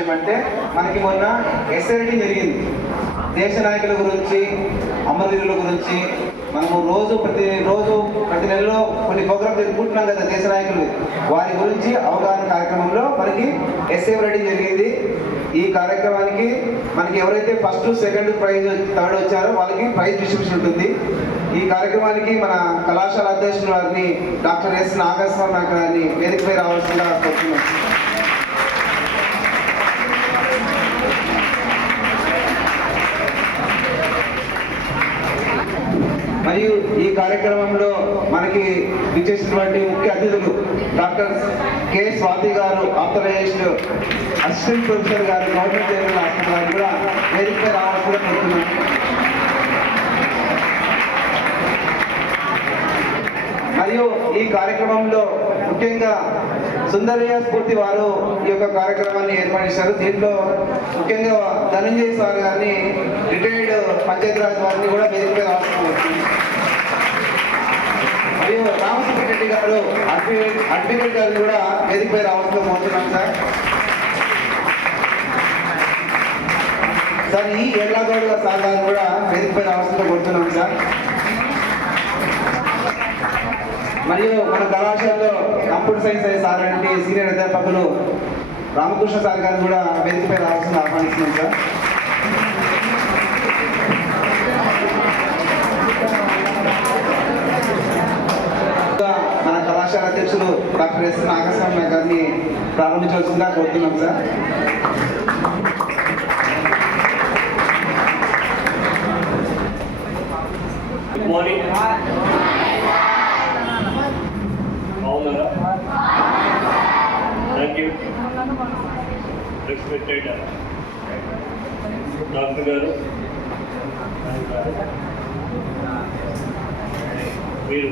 విషయం అంటే మనకి మొన్న ఎస్ఐటి జరిగింది. దేశ నాయకుల గురించి, అమరవీరుల గురించి మనము ప్రతి నెలలో కొన్ని ప్రోగ్రామ్ జరుపుకుంటున్నాం కదా. దేశ నాయకులు వారి గురించి అవగాహన కార్యక్రమంలో మనకి ఎస్ఏ రైటింగ్ జరిగింది. ఈ కార్యక్రమానికి మనకి ఎవరైతే ఫస్ట్, సెకండ్, ప్రైజ్, థర్డ్ వచ్చారో వాళ్ళకి ప్రైజ్ డిస్ట్రిబ్యూషన్ ఉంటుంది. ఈ కార్యక్రమానికి మన కళాశాల అధ్యక్షులు వారిని డాక్టర్ ఎస్ నాగేశ్వర గారిని వేదికపై రావాల్సిందిగా కోరుతున్నాం. మరియు ఈ కార్యక్రమంలో మనకి విచ్చేసినటువంటి ముఖ్య అతిథులు డాక్టర్ కె స్వాతి గారు, ఆర్థరైజ్డ్ అసిస్టెంట్ ప్రొఫెసర్ గారు, గవర్నమెంట్ జనరల్ హాస్పిటల్ గారు కూడా వేదికపై రావాల్సిందిగా కోరుతున్నాం. మరియు ఈ కార్యక్రమంలో ముఖ్యంగా సుందరయ్య స్ఫూర్తి వారు ఈ యొక్క కార్యక్రమాన్ని ఏర్పడిస్తారు. దీంట్లో ముఖ్యంగా ధనంజయ్ సార్ గారిని, రిటైర్డ్ పంచాయతీరాజ్ వారిని కూడా వేదికపై రావాల్సి. మరియు రామసుబ్బారెడ్డి గారు, అడ్వకేట్ గారిని కూడా వేదికపై రావాల్సి కోరుతున్నాం సార్. ఈ ఎల్లాగౌడ్ సార్ గారు కూడా వేదికపై రావాల్సిందిగా కోరుతున్నాం సార్. మరియు మన కళాశాలలో కంప్యూటర్ సైన్స్ సార్ అంటే సీనియర్ అధ్యాపకులు రామకృష్ణ సార్ గారిని కూడా వేదికపై రావాల్సింది ఆహ్వానిస్తున్నాం సార్. మన కళాశాల అధ్యక్షులు డాక్టర్ ఎస్ నాగస్వామి గారిని ప్రారంభించవలసిందిగా కోరుతున్నాం sir. Good morning. Thank you, respected doctor గారు. మీరు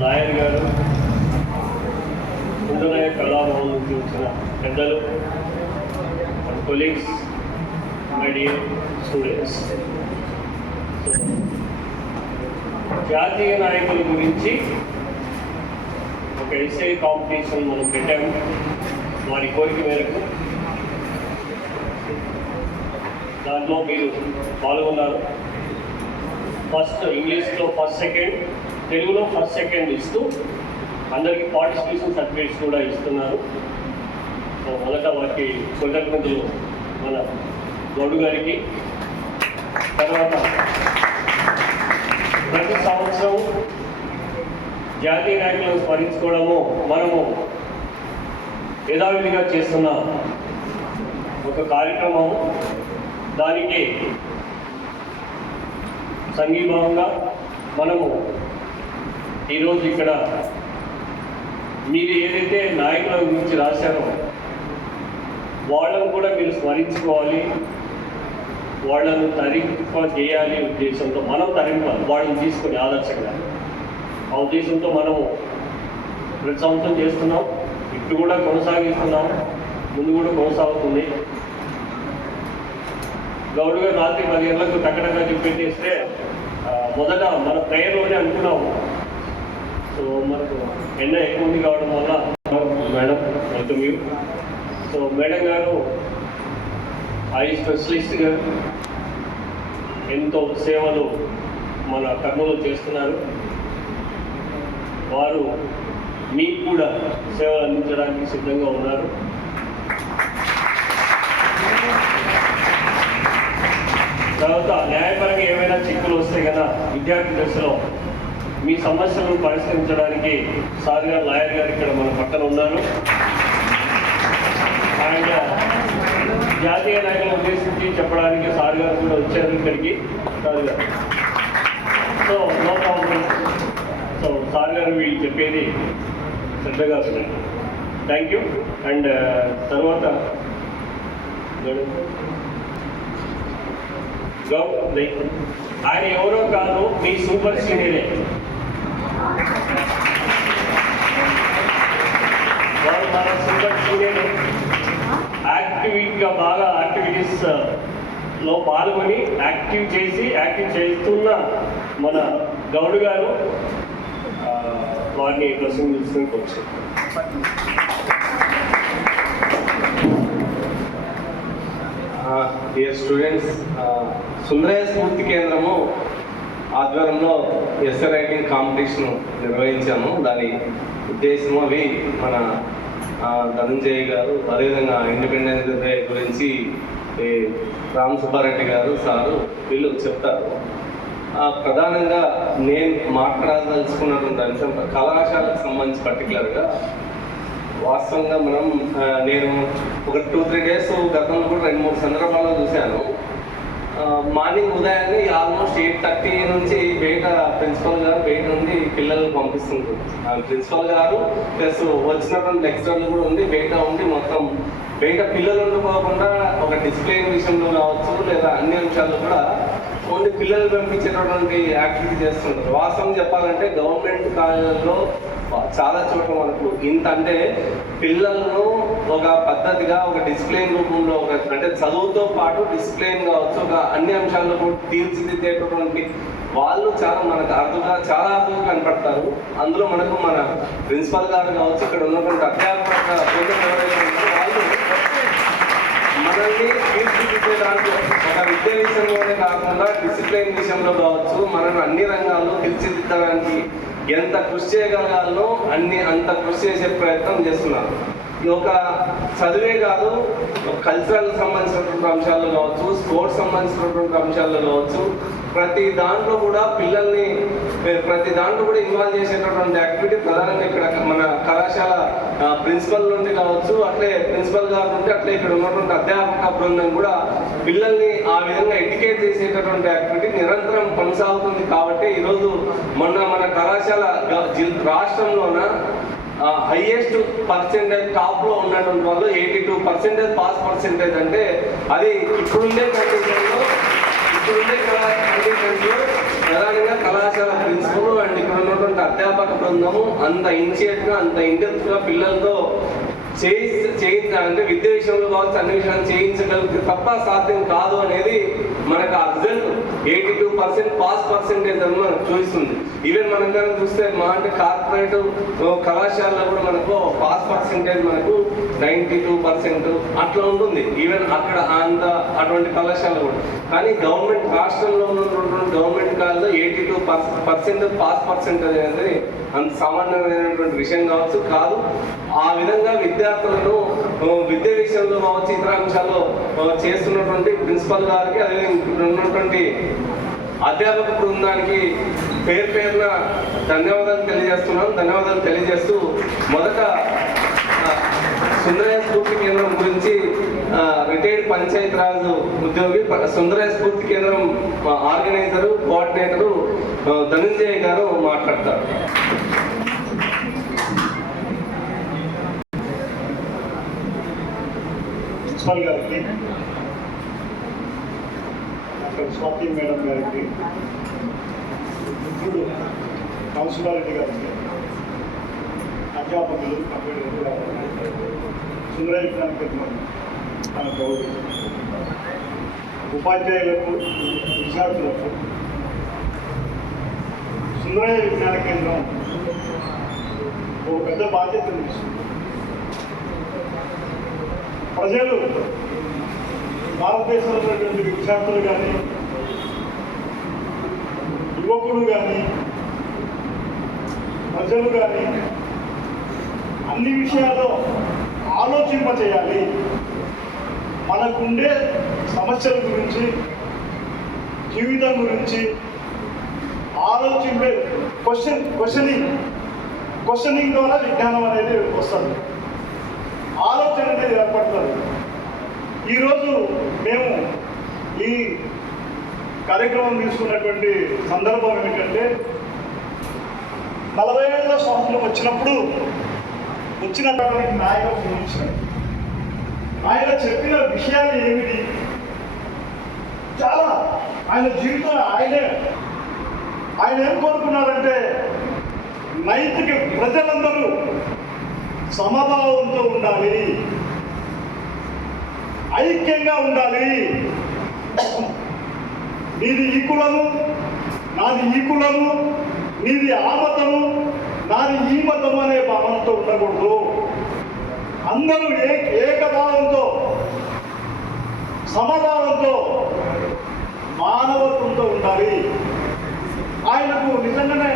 లాయర్ గారు, సుందరయ్య కళాభవన్ నుంచి వచ్చిన పెద్దలు, కొలీగ్స్, మై డియర్ స్టూడెంట్స్. జాతీయ నాయకుల గురించి ఒక ఎస్ఏ కాంపిటీషన్ మనం పెట్టాము. వారి కోరిక మేరకు దాంట్లో మీరు పాల్గొన్నారు. ఫస్ట్ ఇంగ్లీష్లో ఫస్ట్ సెకండ్, తెలుగులో ఫస్ట్ సెకండ్ ఇస్తూ అందరికీ పార్టిసిపేషన్ సర్టిఫికేట్స్ కూడా ఇస్తున్నారు. సో మొదట వారికి కృతజ్ఞతలు మన గౌడు గారికి. తర్వాత ప్రతి సంవత్సరం జాతీయ నాయకులను స్మరించుకోవడము మనము యథావిధిగా చేస్తున్న ఒక కార్యక్రమం. దానికి సంఘీభావంగా మనము ఈరోజు ఇక్కడ మీరు ఏదైతే నాయకుల గురించి రాశారో వాళ్ళను కూడా మీరు స్మరించుకోవాలి, వాళ్ళను తరింప చేయాలి ఉద్దేశంతో మనం తరింపాలి, వాళ్ళని తీసుకొని ఆదర్శంగా. ఆ ఉద్దేశంతో మనము ప్రతి సంవత్సరం చేస్తున్నాం, ఇప్పుడు కూడా కొనసాగిస్తున్నాం, ముందు కూడా కొనసాగుతుంది. గౌడ్ గారు రాత్రి 10 గంటలకు టక్కటగా చెప్పేస్తే మొదట మన ప్రేయర్లోనే అనుకున్నాము. సో మనకు ఎండ ఎక్కువ ఉంది కావడం వల్ల madam welcome you. So madam గారు ఐ స్పెషలిస్ట్గా ఎంతో సేవలు మన కర్నూలు చేస్తున్నారు. వారు మీకు కూడా సేవలు అందించడానికి సిద్ధంగా ఉన్నారు. తర్వాత న్యాయపరంగా ఏమైనా చిక్కులు వస్తే కదా విద్యార్థి దశలో మీ సమస్యలను పరిష్కరించడానికి సార్ గారు, లాయర్ గారు ఇక్కడ మన పక్కన ఉన్నారు. ఆయన జాతీయ నాయకులను ఉద్దేశించి చెప్పడానికి సార్ గారు కూడా వచ్చారు ఇక్కడికి. సార్ గారు so no problem. So sir గారు వీళ్ళు చెప్పేది శ్రద్ధగా ఉన్నాయి. Thank you. అండ్ తర్వాత ఆయన ఎవరో కాదు, మీ సూపర్ సీనియరే. వారు మన సూపర్ సీనియర్. యాక్టివిటీగా బాగా యాక్టివిటీస్లో పాల్గొని యాక్టివ్ చేస్తున్న మన గౌడ్ గారు వారిని ప్రసంగించడానికి వచ్చారు. డియర్ స్టూడెంట్స్, సుందరయ్య స్ఫూర్తి కేంద్రము ఆధ్వర్యంలో ఎస్ఏ రైటింగ్ కాంపిటీషన్ నిర్వహించాము. దాని ఉద్దేశము అవి మన ధనంజయ్ గారు, అదేవిధంగా ఇండిపెండెన్స్ డే గురించి రామ్ సుబ్బారెడ్డి గారు సారు వీళ్ళు చెప్తారు. ప్రధానంగా నేను మాట్లాడదలుచుకున్నటువంటి అంశం కళాశాలకు సంబంధించి పర్టికులర్గా వాస్తవంగా నేను ఒక 2-3 డేస్ గతంలో కూడా 2-3 సందర్భాల్లో చూశాను. మార్నింగ్ ఉదయాన్నే ఆల్మోస్ట్ 8:30 నుంచి బయట ప్రిన్సిపల్ గారు బయట నుండి పిల్లల్ని పంపిస్తుంటారు. ప్రిన్సిపల్ గారు ప్లస్ వచ్చినటువంటి లెక్చరర్లు కూడా ఉండి బయట ఉండి మొత్తం బయట పిల్లలు ఉండిపోకుండా ఒక డిస్ప్లే విషయంలో కావచ్చు లేదా అన్ని అంశాల్లో కూడా ఓన్లీ పిల్లలు పంపించేటటువంటి యాక్టివిటీ చేస్తుంటారు. వాస్తవం చెప్పాలంటే గవర్నమెంట్ కాలేజీల్లో చాలా చోట్ల మనకు ఇంత అంటే పిల్లలను ఒక పద్ధతిగా ఒక డిసిప్లిన్ రూపంలో ఒక అంటే చదువుతో పాటు డిసిప్లిన్ కావచ్చు ఒక అన్ని అంశాల్లో కూడా తీర్చిదిద్దేటటువంటి వాళ్ళు మనకు చాలా అర్థంగా కనపడతారు. అందులో మనకు మన ప్రిన్సిపల్ గారు కావచ్చు, ఇక్కడ ఉన్నటువంటి అధ్యాపక వాళ్ళు మనల్ని తీర్చిదిద్దేదానికి ఒక విద్య విషయంలోనే కాకుండా డిసిప్లిన్ విషయంలో కావచ్చు మనల్ని అన్ని రంగాల్లో తీర్చిదిద్దడానికి ఎంత కృషి చేయగలగాలో అంత కృషి చేసే ప్రయత్నం చేస్తున్నారు. ఈ ఒక చదివే కాదు, కల్చరల్ సంబంధించినటువంటి అంశాల్లో కావచ్చు, స్పోర్ట్స్ సంబంధించినటువంటి అంశాల్లో కావచ్చు, ప్రతి దాంట్లో కూడా పిల్లల్ని ఇన్వాల్వ్ చేసేటటువంటి యాక్టివిటీ ప్రధానంగా ఇక్కడ మన కళాశాల ప్రిన్సిపల్ నుండి కావచ్చు, అట్లే ప్రిన్సిపల్ గారి నుండి అట్లే ఇక్కడ ఉన్నటువంటి అధ్యాపక బృందం కూడా పిల్లల్ని ఆ విధంగా ఎడ్యుకేట్ చేసేటటువంటి యాక్టివిటీ నిరంతరం కొనసాగుతుంది. కాబట్టి ఈరోజు మన కళాశాల రాష్ట్రంలోన హైయెస్ట్ పర్సెంటేజ్ టాప్లో ఉన్నటువంటి వాళ్ళు 82% పాస్ పర్సెంటేజ్ అంటే అది ఇప్పుడుండే కండిషన్లో ప్రధానంగా కళాశాల ప్రిన్సిపల్ అండ్ ఇక్కడ ఉన్నటువంటి అధ్యాపక బృందము అంత ఇనిషియేట్గా అంత ఇంటెన్స్గా పిల్లలతో అంటే విద్య విషయంలో కావచ్చు అన్ని విషయాలు చేయించగలిగితే తప్ప సాధ్యం కాదు అనేది మనకు ఆ రిజల్ట్ 82% పాస్ పర్సెంటేజ్ అని మనకు చూపిస్తుంది. ఈవెన్ మనం కనుక చూస్తే అంటే కార్పొరేట్ కళాశాలలో కూడా మనకు పాస్ పర్సెంటేజ్ మనకు 92% అట్లా ఉంటుంది. ఈవెన్ అక్కడ అటువంటి కళాశాల కూడా. కానీ గవర్నమెంట్ రాష్ట్రంలో ఉన్నటువంటి గవర్నమెంట్ కాలేజీలో 82% పాస్ పర్సెంటేజ్ అనేది అంత సామాన్యమైనటువంటి విషయం కాదు. ఆ విధంగా విద్యార్థులను విద్య విషయంలో కావచ్చు ఇతర అంశాల్లో చేస్తున్నటువంటి ప్రిన్సిపల్ గారికి అదే ఉన్నటువంటి అధ్యాపక బృందానికి పేరున ధన్యవాదాలు తెలియజేస్తూ మొదట సుందరయ్య స్ఫూర్తి కేంద్రం గురించి రిటైర్డ్ పంచాయతీరాజ్ ఉద్యోగి సుందరయ్య స్ఫూర్తి కేంద్రం ఆర్గనైజరు కోఆర్డినేటరు ధనంజయ్ గారు మాట్లాడతారు. ప్రిన్సిపల్ గారికి, డాక్టర్ స్వాతి మేడం గారికి, మిత్రుడు కౌన్సిలారెడ్డి గారికి, అధ్యాపకులు సుందరయ్య విజ్ఞాన కేంద్రం మన గౌరవ ఉపాధ్యాయులకు, విద్యార్థులకు సుందరయ్య విజ్ఞాన కేంద్రం ఒక పెద్ద బాధ్యతను తీసుకుంది. ప్రజలు భారతదేశంలో ఉన్నటువంటి విద్యార్థులు కానీ యువకులు కానీ ప్రజలు కానీ అన్ని విషయాల్లో ఆలోచింపచేయాలి. మనకుండే సమస్యల గురించి, జీవితం గురించి ఆలోచింపే క్వశ్చనింగ్ ద్వారా విజ్ఞానం అనేది వస్తుంది, ఆలోచన అనేది ఏర్పడుతుంది. ఈరోజు మేము ఈ కార్యక్రమం తీసుకున్నటువంటి సందర్భం ఏమిటంటే 40 ఏళ్ళ స్వాతంత్రం వచ్చినప్పుడు నాయకులు చూపించారు. ఆయన చెప్పిన విషయాలు ఏమిటి, చాలా ఆయన జీవితం ఆయన ఏం కోరుకున్నారంటే నైతిక ప్రజలందరూ సమభావంతో ఉండాలి, ఐక్యంగా ఉండాలి. నీది ఈ కులము, నాది ఈ కులము, నీది ఆ మతము, నాది ఈ మతము అనే భావనతో ఉండకూడదు. అందరూ ఏకభావంతో సమభావంతో మానవత్వంతో ఉండాలి. ఆయనకు నిజంగానే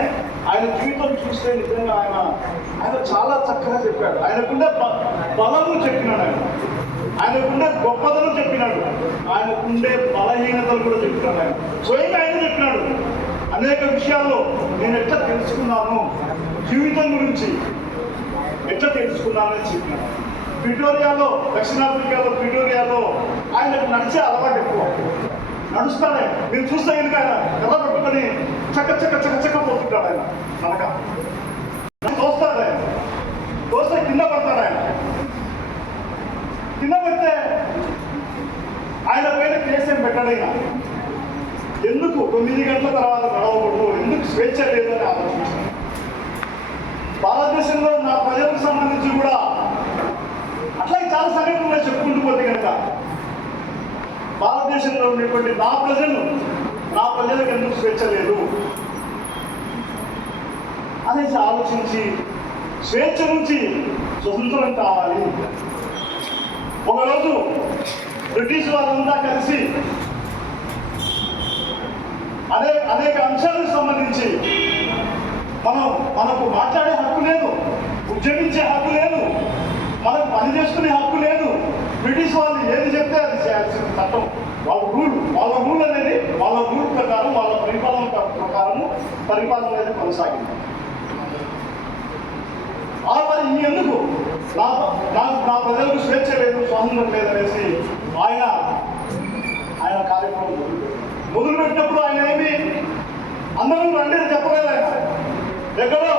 ఆయన జీవితం చూస్తే నిజంగా ఆయన చాలా చక్కగా చెప్పాడు. ఆయనకుండే బలము చెప్పినాడు, ఆయనకుండే గొప్పతనం చెప్పినాడు, ఆయనకుండే బలహీనతలు కూడా చెప్పినాడు. ఆయన స్వయంగా ఆయన చెప్పినాడు అనేక విషయాల్లో నేను ఎట్లా తెలుసుకున్నాను, జీవితం గురించి ఎట్లా తెలుసుకున్నానని చెప్పినాడు. ప్రిటోరియాలో, దక్షిణాఫ్రికాలో ప్రిటోరియాలో ఆయనకు నడిచే అలవాటు ఎక్కువ. నడుస్తాడే మీరు చూస్తే కనుక ఆయన ఎలా పట్టుకొని చక్క పోతుంటాడు. ఆయన నడక తోస్తాడు, ఆయన తోస్తే కింద పడతాడు. ఆయన కింద పెడితే ఆయన పైన కేసు ఏం పెట్టాడు. ఆయన ఎందుకు 9 గంటల తర్వాత నడవకూడదు, ఎందుకు స్వేచ్ఛ లేదు అని ఆలోచించాడు. భారతదేశంలో నా ప్రజలకు సంబంధించి కూడా అట్లాగే చాలా సంఘటనలు చెప్పుకుంటూ పోతే కనుక భారతదేశంలో ఉన్నటువంటి నా ప్రజలకు ఎందుకు స్వేచ్ఛ లేదు అనేసి ఆలోచించి స్వేచ్ఛ నుంచి స్వతంత్రం కావాలి. ఒకరోజు బ్రిటిష్ వాళ్ళంతా కలిసి అనేక అంశాలకు సంబంధించి మనకు మాట్లాడే హక్కు లేదు, ఉద్యమించే హక్కు లేదు, మనకు పని చేసుకునే హక్కు లేదు. బ్రిటిష్ వాళ్ళు ఏది చెప్తే అది చేయాల్సిన చట్టం, వాళ్ళ రూల్ అనేది వాళ్ళ రూల్ ప్రకారం, వాళ్ళ పరిపాలన ప్రకారము పరిపాలన అనేది కొనసాగింది. మరి ఎందుకు నా ప్రజలకు స్వేచ్ఛ లేదు, స్వాతంత్రం లేదనేసి ఆయన కార్యక్రమం మొదలుపెట్టినప్పుడు ఆయన ఏమి అందరూ రండి అని చెప్పలేదు. ఆయన ఎక్కడో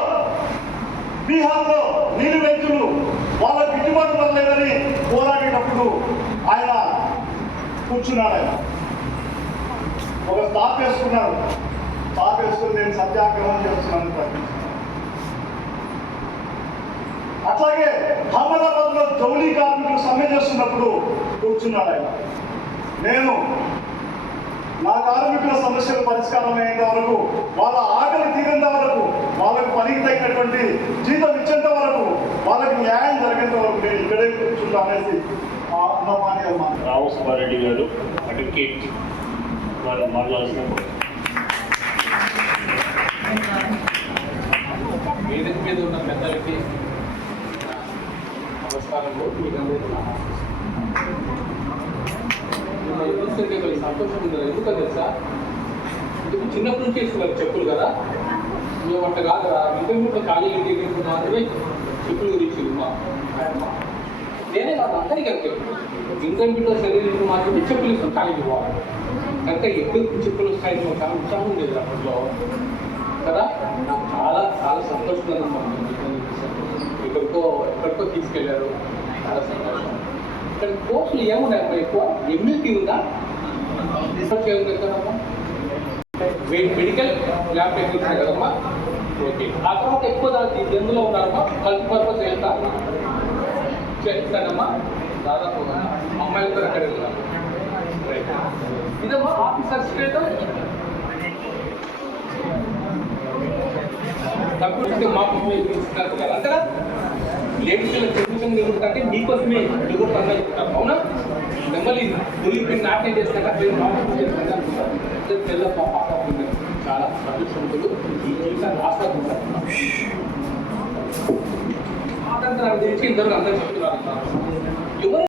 బీహార్లో నీళ్ళు రైతులు వాళ్ళ గిట్టుబాటు పడలేదని పోరాడేటప్పుడు ఆయన కూర్చున్నాడు. ఆయన ఒక స్టాప్ వేసుకున్నాడు. స్టాప్ వేసుకుని నేను సత్యాగ్రహం చేస్తున్నాను ప్రకటించాను. అట్లాగే అహ్మదాబాద్ లో జౌళి కార్మికులు సమ్మె చేస్తున్నప్పుడు కూర్చున్నాడు. ఆయన నేను నా కార్మికుల సమస్యలు పరిష్కారం అయ్యేంత వరకు, వాళ్ళ ఆకలి తీరేంత వరకు, వాళ్ళకు పనికి తగినటువంటి జీతం ఇచ్చేంత వరకు, వాళ్ళకి న్యాయం జరిగేంత వరకు నేను ఇక్కడే కూర్చుంటా అనేసి రామసుబ్బారెడ్డి గారు అడ్వకేట్ వారు మాట్లాడుతున్న వేదిక మీద ఉన్న పెద్దలకి నమస్కారము. సంతోషం ఉంది. ఎందుకో తెలుసా, ఎందుకు చిన్నప్పటి నుంచి వేస్తున్నారు చెప్పులు కదా, మేము అట్ట కాదు కదా. ఇంటర్వ్యూలో ఖాళీ ఇంటి మాత్రమే చెప్పుల గురించి నేనే కాదు అందరికీ కలిపి ఇంటర్వ్యూలో శరీరం మాత్రమే చెప్పులు ఇస్తాం ఖాళీకి పోవాలి. కనుక ఎప్పుడు చెప్పులు వస్తాయని మాకు చాలా ఉత్సాహం ఉండేది అప్పట్లో కదా. నాకు చాలా చాలా సంతోషంగా ఎక్కడికో తీసుకెళ్లారు, చాలా సంతోషం. ఇక్కడ కోర్సులు ఏమున్నాయమ్మా ఎక్కువ? ఎమ్యూనిటీ ఉందా? కదమ్మా మెడికల్ ల్యాబ్ టెక్నిక్స్ కదమ్మా. ఓకే, ఆ తర్వాత ఎక్కువ ఎందులో ఉన్నారమ్మా? హెల్త్ పర్పస్ వెళ్తా చేస్తానమ్మా. దాదాపు అమ్మాయిలతో అక్కడ వెళ్తాను. రైట్, ఇదమ్మా ఆఫీసర్ స్టేటస్. కంప్యూటర్ మాకు ఇస్తున్నారు కదా, అంతేనా? లేడీస్ చెప్పుకొని జరుగుతుంటే మీకోసమే ఎదుగు పనిచేస్తారు. అవునా? మిమ్మల్ని గురికి నాట్యం చేస్తాక తెల్ల పాప చాలా సంతోషంతులు ఈ జీవితాన్ని ఆస్వాదించారు. స్వాతంత్రాన్ని గురించి ఇందరూ అందరూ చెప్తున్నారు. ఎవరు